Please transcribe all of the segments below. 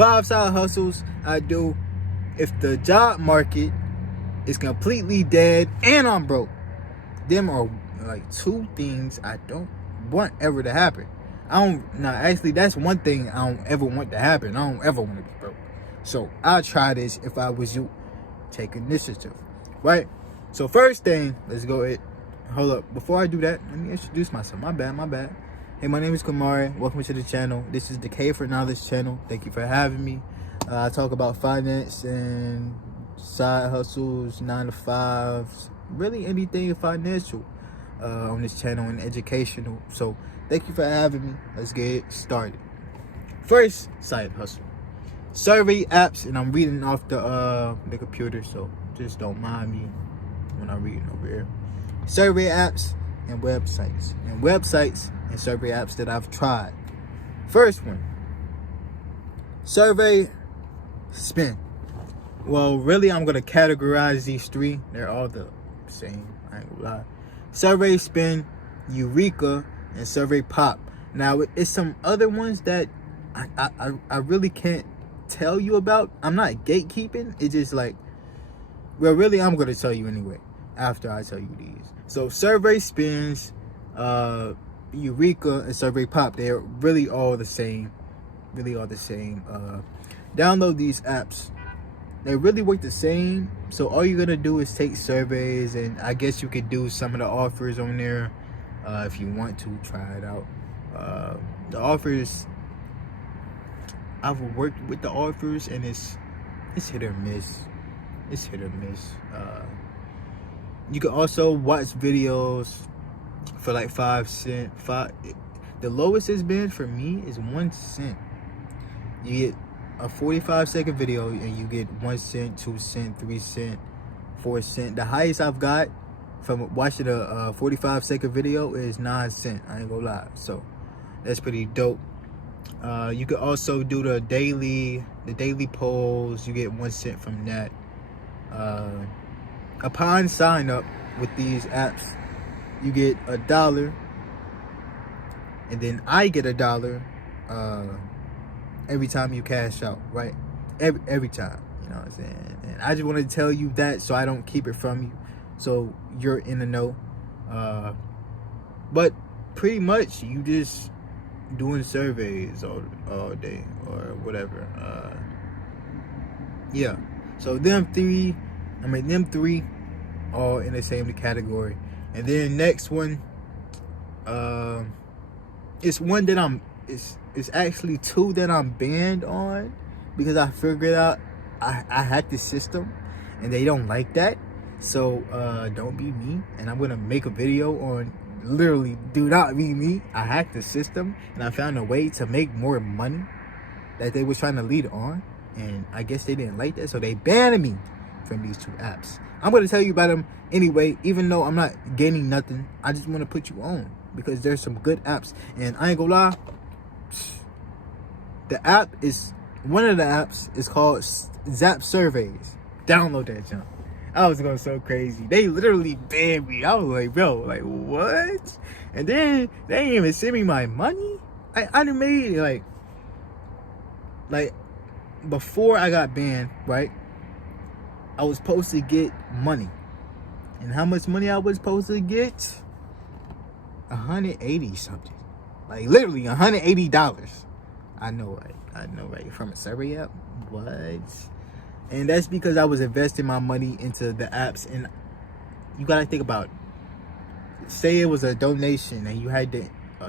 5 side hustles I do if the job market is completely dead and I'm broke. Them are like 2 things I don't want ever to happen. Actually, that's one thing I don't ever want to happen. I don't ever want to be broke. So I'll try this if I was you. Take initiative, right? So first thing, let's go ahead. Hold up. Before I do that, let me introduce myself. My bad. Hey, my name is Kamari. Welcome to the channel. This is the kforknowledge channel. Thank you for having me. I talk about finance and side hustles, 9 to 5s, really anything financial on this channel and educational. So thank you for having me. Let's get started. First side hustle, survey apps, and I'm reading off the computer, so just don't mind me when I'm reading over here. Survey apps and websites, and survey apps that I've tried. First one, survey spin. Well, really, I'm gonna categorize these 3. They're all the same, I ain't gonna lie. Survey spin, Eureka, and survey pop. Now, it's some other ones that I really can't tell you about. I'm not gatekeeping. It's just like, well, really, I'm gonna tell you anyway after I tell you these. So survey spins, Eureka, and survey pop, they're really all the same. Download these apps. They really work the same. So all you're gonna do is take surveys, and I guess you could do some of the offers on there if you want to try it out. The offers, I've worked with the offers, and it's hit or miss. You can also watch videos for like 5 cents. The lowest it's been for me is 1 cent. You get a 45-second video and you get 1 cent, 2 cent, 3 cent, 4 cent. The highest I've got from watching a 45-second video is 9 cent. I ain't gonna lie. So that's pretty dope. You could also do the daily polls. You get 1 cent from that. Upon sign up with these apps, you get $1, and then I get $1 every time you cash out, right? Every time, you know what I'm saying? And I just want to tell you that so I don't keep it from you, so you're in the know. But pretty much you just doing surveys all day or whatever. Yeah, so them 3 all in the same category. And then next one, it's one that it's actually 2 that I'm banned on, because I figured out I hacked the system and they don't like that. So don't be me, and I'm gonna make a video on literally do not be me. I hacked the system and I found a way to make more money that they was trying to lead on, and I guess they didn't like that, so they banned me from these 2 apps. I'm going to tell you about them anyway, even though I'm not gaining nothing. I just want to put you on because there's some good apps, and I ain't gonna lie, one of the apps is called Zap Surveys. Download that junk. I was going so crazy. They literally banned me. I was like, bro, like what? And then they didn't even send me my money. I done made it like before I got banned, right? I was supposed to get money. And how much money I was supposed to get? 180 something. Like literally $180. I know, right? From a survey app. What? And that's because I was investing my money into the apps. And you gotta think about it. Say it was a donation and you had to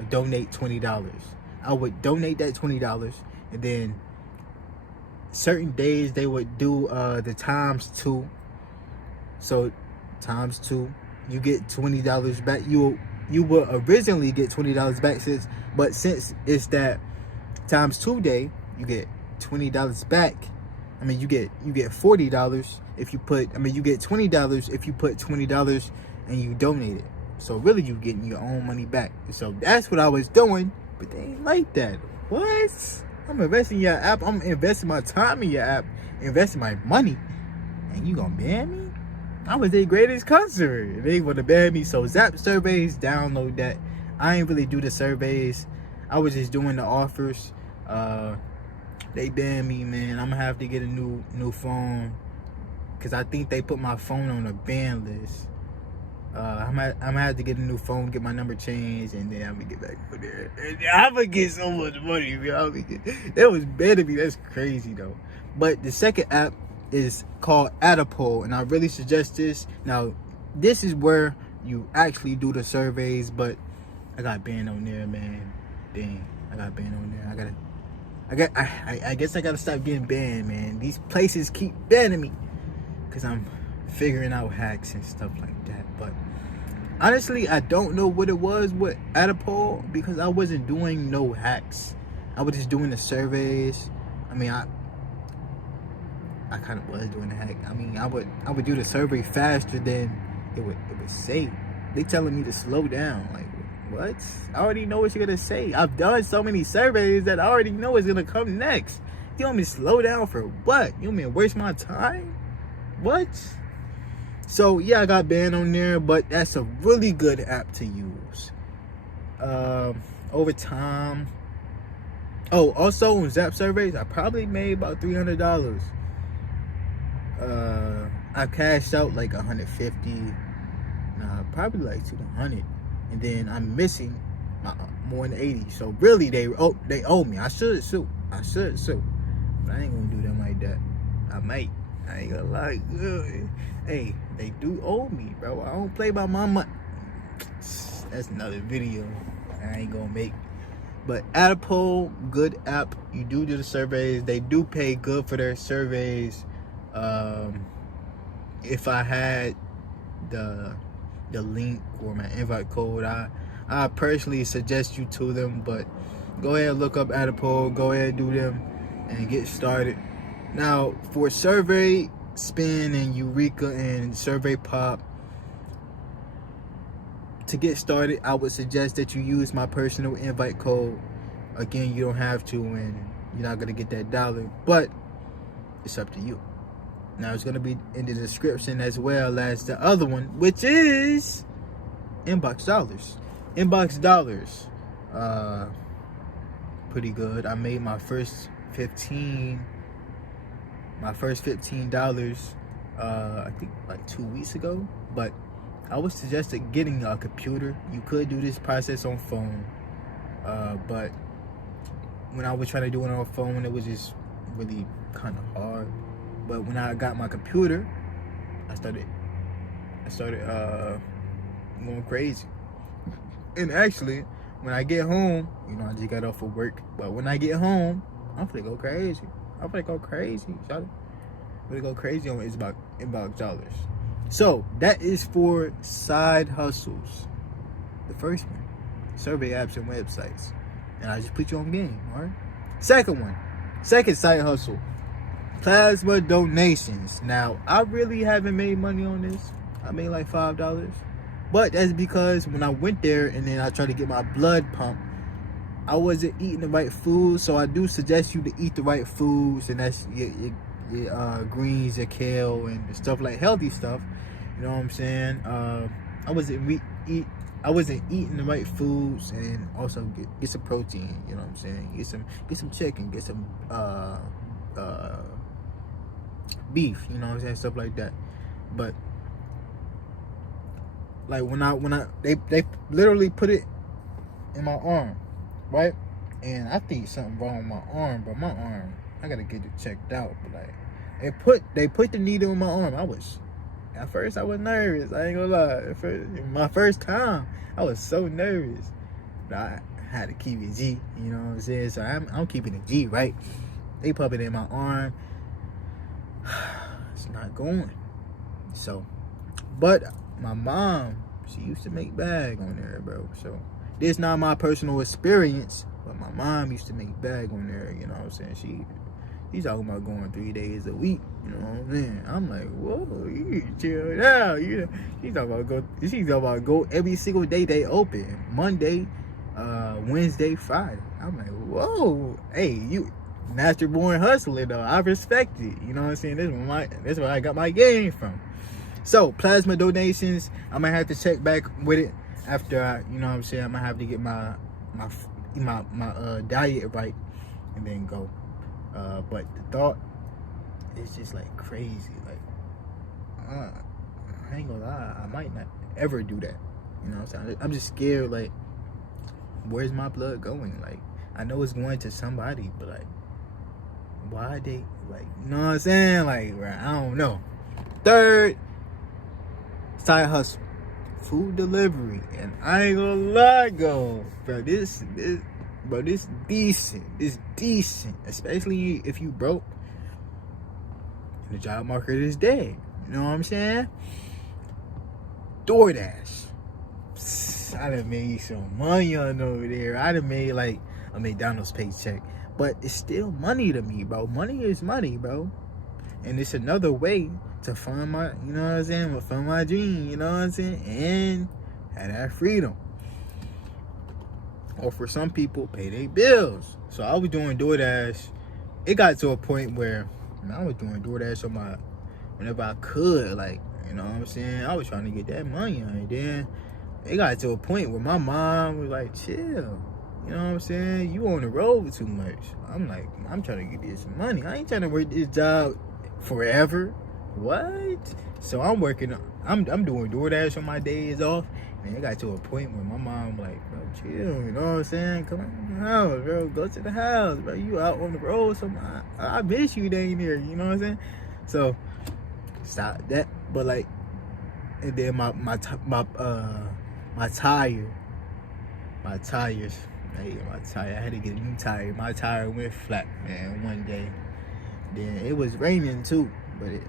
donate $20. I would donate that $20, and then certain days they would do the ×2. So ×2, you get $20 back. You will originally get $20 back, since it's that ×2 day, you get $20 back. I mean, you get $40 if you put. I mean, you get $20 if you put $20 and you donate it. So really, you getting your own money back. So that's what I was doing, but they ain't like that. What? I'm investing in your app. I'm investing my time in your app, investing my money, and you gonna ban me? I was their greatest customer. They want to ban me. So Zap Surveys, download that. I ain't really do the surveys. I was just doing the offers. They banned me, man. I'm gonna have to get a new phone, cause I think they put my phone on a ban list. I'm gonna have to get a new phone, get my number changed, and then I'm gonna get back on there. And I'm gonna get so much money, man. That was bad to me. That's crazy though. But the second app is called Adapole, and I really suggest this. Now, this is where you actually do the surveys, but I got banned on there, man. Dang, I got banned on there. I guess I gotta stop getting banned, man. These places keep banning me because I'm figuring out hacks and stuff like that. But honestly, I don't know what it was with Adapole, because I wasn't doing no hacks. I was just doing the surveys. I mean, I kind of was doing the hack. I mean, I would do the survey faster than it would say. They telling me to slow down. Like, what? I already know what you're gonna say. I've done so many surveys that I already know what's gonna come next. You want me to slow down for what? You want me to waste my time? What? So yeah, I got banned on there, but that's a really good app to use. Over time. Oh, also on Zap surveys, I probably made about $300. I cashed out like 150. Nah, probably like 200. And then I'm missing more than 80. So really, they owe me. I should sue. But I ain't gonna do them like that. I might. I ain't gonna lie. Hey, they do owe me, bro. I don't play by my money. That's another video I ain't gonna make. But Adapole, good app. You do the surveys. They do pay good for their surveys. If I had the link or my invite code, I personally suggest you to them. But go ahead, look up Adapole, go ahead, do them and get started. Now for Survey Spin and Eureka and Survey Pop, to get started, I would suggest that you use my personal invite code. Again, you don't have to, and you're not gonna get that $1, but it's up to you. Now it's gonna be in the description, as well as the other one, which is Inbox Dollars. Inbox Dollars, pretty good. I made my first $15. I think like 2 weeks ago. But I would suggest getting a computer. You could do this process on phone, but when I was trying to do it on phone, it was just really kind of hard. But when I got my computer, I started going crazy. And actually, when I get home, you know, I just got off of work, but when I get home, I'm gonna go crazy. I'm gonna go crazy. I'm gonna go crazy on Inbox Dollars. So that is for side hustles. The first one, survey apps and websites, and I just put you on game. All right. Second side hustle, plasma donations. Now, I really haven't made money on this. I made like $5, but that's because when I went there and then I tried to get my blood pumped, I wasn't eating the right food. So I do suggest you to eat the right foods, and that's your greens, your kale, and stuff like healthy stuff. You know what I'm saying? I wasn't eating the right foods, and also get some protein. You know what I'm saying? Get some chicken, get some beef. You know what I'm saying? Stuff like that. But like when they literally put it in my arm, right? And I think something wrong with my arm, but my arm, I gotta get it checked out. But like they put the needle in my arm. At first I was nervous. I ain't gonna lie. My first time, I was so nervous. But I had to keep it G. You know what I'm saying? So I'm keeping it G, right? They pop it in my arm. It's not going. So, but my mom, she used to make bag on there, bro. So this not my personal experience, but my mom used to make bag on there. You know what I'm saying? She's talking about going 3 days a week. You know what I'm saying? I'm like, whoa, you chill out. You know, she's talking about go every single day they open. Monday, Wednesday, Friday. I'm like, whoa, hey, you natural born hustler though. I respect it. You know what I'm saying? This is where I got my game from. So plasma donations, I'm gonna have to check back with it after I, you know what I'm saying, I'm gonna have to get my diet right and then go. But the thought is just like crazy. Like, I ain't gonna lie, I might not ever do that. You know what I'm saying? I'm just scared. Like, where's my blood going? Like, I know it's going to somebody, but like, why they, like, you know what I'm saying? Like, I don't know. Third, side hustle, food delivery. And I ain't gonna lie, bro, this decent. It's decent, especially if you broke. The job market is dead. You know what I'm saying? DoorDash. I done made some money on over there. I done made like a McDonald's paycheck. But it's still money to me, bro. Money is money, bro. And it's another way to fund my, you know what I'm saying? Fund my dream, you know what I'm saying? And have that freedom. Or for some people, pay their bills. So I was doing DoorDash. It got to a point where I was doing DoorDash on my, whenever I could, like, you know what I'm saying? I was trying to get that money. And then it got to a point where my mom was like, chill. You know what I'm saying? You on the road too much. I'm like, I'm trying to get this money. I ain't trying to work this job forever. What? So I'm working. I'm doing DoorDash on my days off. And it got to a point where my mom like, bro, chill. You know what I'm saying? Come on to the house, bro. Go to the house, bro. You out on the road. So I miss you down there. You know what I'm saying? So stop that. But like, and then my tires. Hey, my tire. I had to get a new tire. My tire went flat, man, one day. Then it was raining too, but it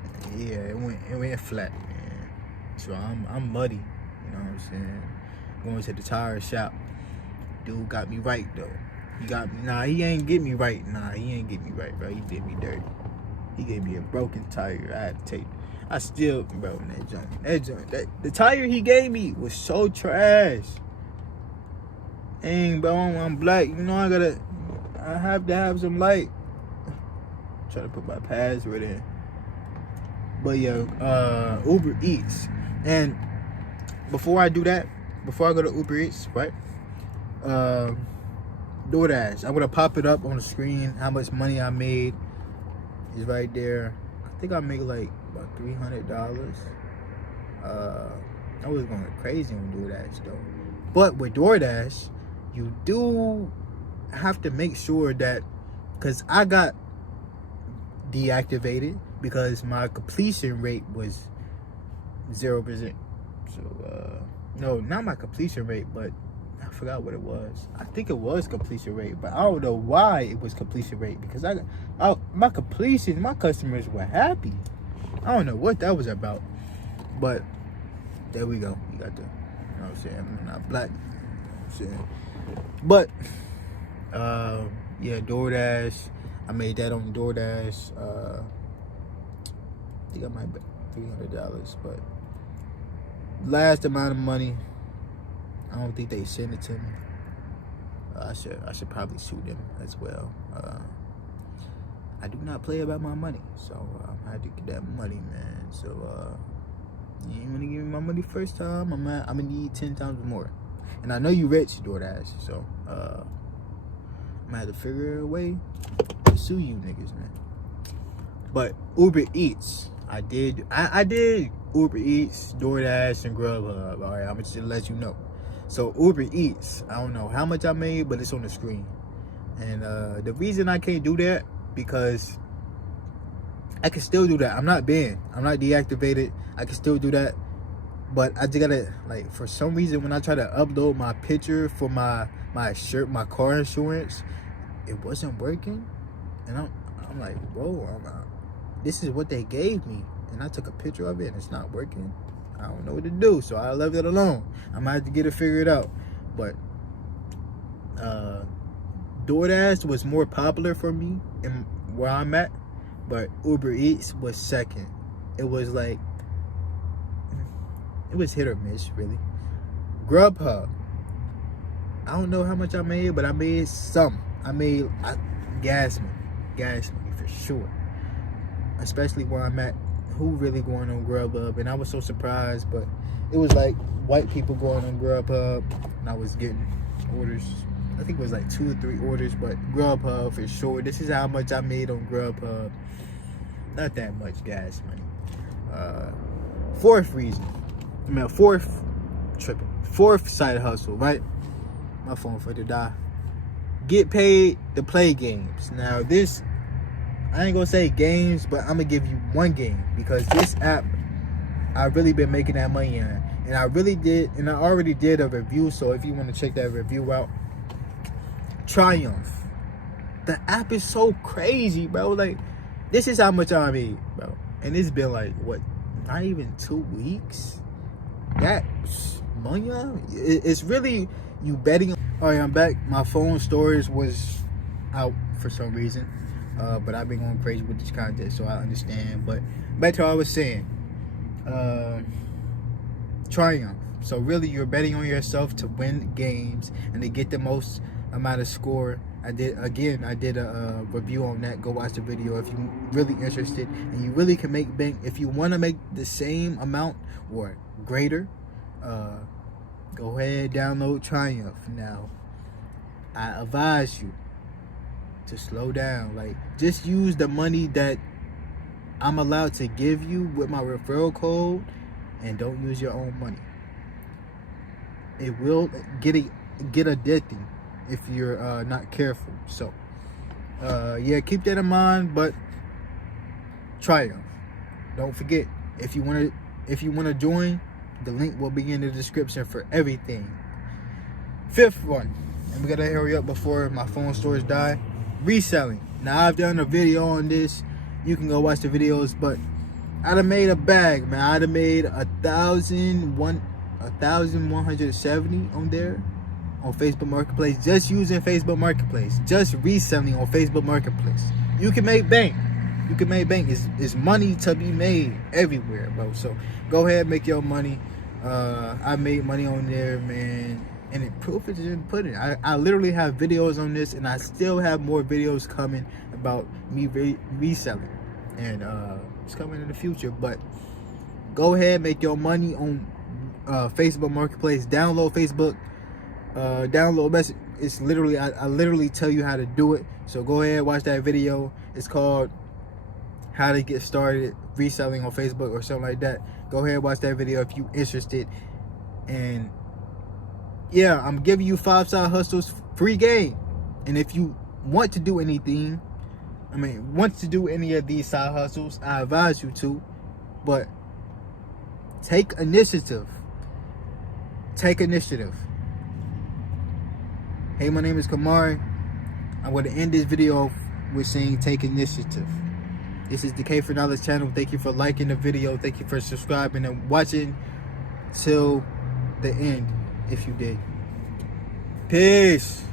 went flat, man. So I'm muddy. You know what I'm saying? Going to the tire shop. Dude got me right though. He ain't get me right. He ain't get me right, bro. He did me dirty. He gave me a broken tire. I had to take. I still, bro, that joint. The tire he gave me was so trash. Dang, bro, I'm black. You know, I have to have some light. Try to put my password in. But yeah, Uber Eats. And before I do that, before I go to Uber Eats, right? DoorDash. I'm gonna pop it up on the screen. How much money I made is right there. I think I made like about $300. I was going crazy on DoorDash though. But with DoorDash, you do have to make sure that, because I got deactivated because my completion rate was 0%. So no, not my completion rate, but I forgot what it was. I think it was completion rate, but I don't know why it was completion rate, because my customers were happy. I don't know what that was about, but there we go. You got the, you know what I'm saying? I'm not black. You know what I'm saying? But yeah, DoorDash. I made that on DoorDash. I think I might bet $300, but last amount of money, I don't think they sent it to me. I should probably sue them as well. I do not play about my money, so I had to get that money, man. So you ain't gonna give me my money first time. I'm gonna need 10 times more. And I know you rich, DoorDash, so I'm gonna have to figure a way to sue you niggas, man. But Uber Eats, I did Uber Eats, DoorDash, and Grubhub. All right, I'm just gonna let you know. So Uber Eats, I don't know how much I made, but it's on the screen. And the reason I can't do that, because I can still do that. I'm not banned. I'm not deactivated. I can still do that. But I just gotta, like, for some reason, when I try to upload my picture for my car insurance, it wasn't working. And I'm like, whoa, this is what they gave me. And I took a picture of it and it's not working. I don't know what to do, so I left it alone. I'm gonna have to get it figured out. But DoorDash was more popular for me in where I'm at, but Uber Eats was second. It was like, it was hit or miss, really. Grubhub, I don't know how much I made, but I made some. I made gas money for sure. Especially where I'm at. Who really going on Grubhub? And I was so surprised, but it was like white people going on Grubhub, and I was getting orders I think it was like 2 or 3 orders, but Grubhub for sure. This is how much I made on Grubhub. Not that much gas money. Fourth reason, fourth side hustle, right? My phone for to die. Get paid to play games. Now this, I ain't gonna say games, but I'm gonna give you one game, because this app I've really been making that money on, and I already did a review. So if you want to check that review out, Triumph. The app is so crazy, bro. Like, this is how much I made, bro, and it's been like, what, not even 2 weeks. That money, it's really you betting. All right, I'm back. My phone storage was out for some reason, but I've been going crazy with this content, so I understand. But back to what I was saying, Triumph. So really, you're betting on yourself to win games and to get the most amount of score. I did a review on that. Go watch the video if you're really interested, and you really can make bank. If you want to make the same amount or greater, go ahead, download Triumph. Now, I advise you to slow down. Like, just use the money that I'm allowed to give you with my referral code, and don't use your own money. It will get addicting if you're not careful. So yeah, keep that in mind. But Triumph, don't forget, if you want to join, the link will be in the description for everything. Fifth one, and we gotta hurry up before my phone storage die. Reselling. Now, I've done a video on this. You can go watch the videos, but I'd have made a bag, man. I'd have made 1,170 on there, on Facebook Marketplace, just using Facebook Marketplace, just reselling on Facebook Marketplace. You can make bank. You can make bank. It's money to be made everywhere, bro. So go ahead, make your money. I made money on there, man, and it proof is in pudding. I literally have videos on this, and I still have more videos coming about me reselling, and it's coming in the future. But go ahead, make your money on Facebook Marketplace. Download Facebook. Download message. It's literally, I literally tell you how to do it. So go ahead, watch that video. It's called How to Get Started Reselling on Facebook or something like that. Go ahead, watch that video if you're interested. And yeah, I'm giving you 5 side hustles, free game. And if you want to do anything, want to do any of these side hustles, I advise you to. But take initiative. Take initiative. Hey, my name is Kamari. I'm going to end this video with saying take initiative. This is the kforknowledge channel. Thank you for liking the video. Thank you for subscribing and watching till the end if you did. Peace.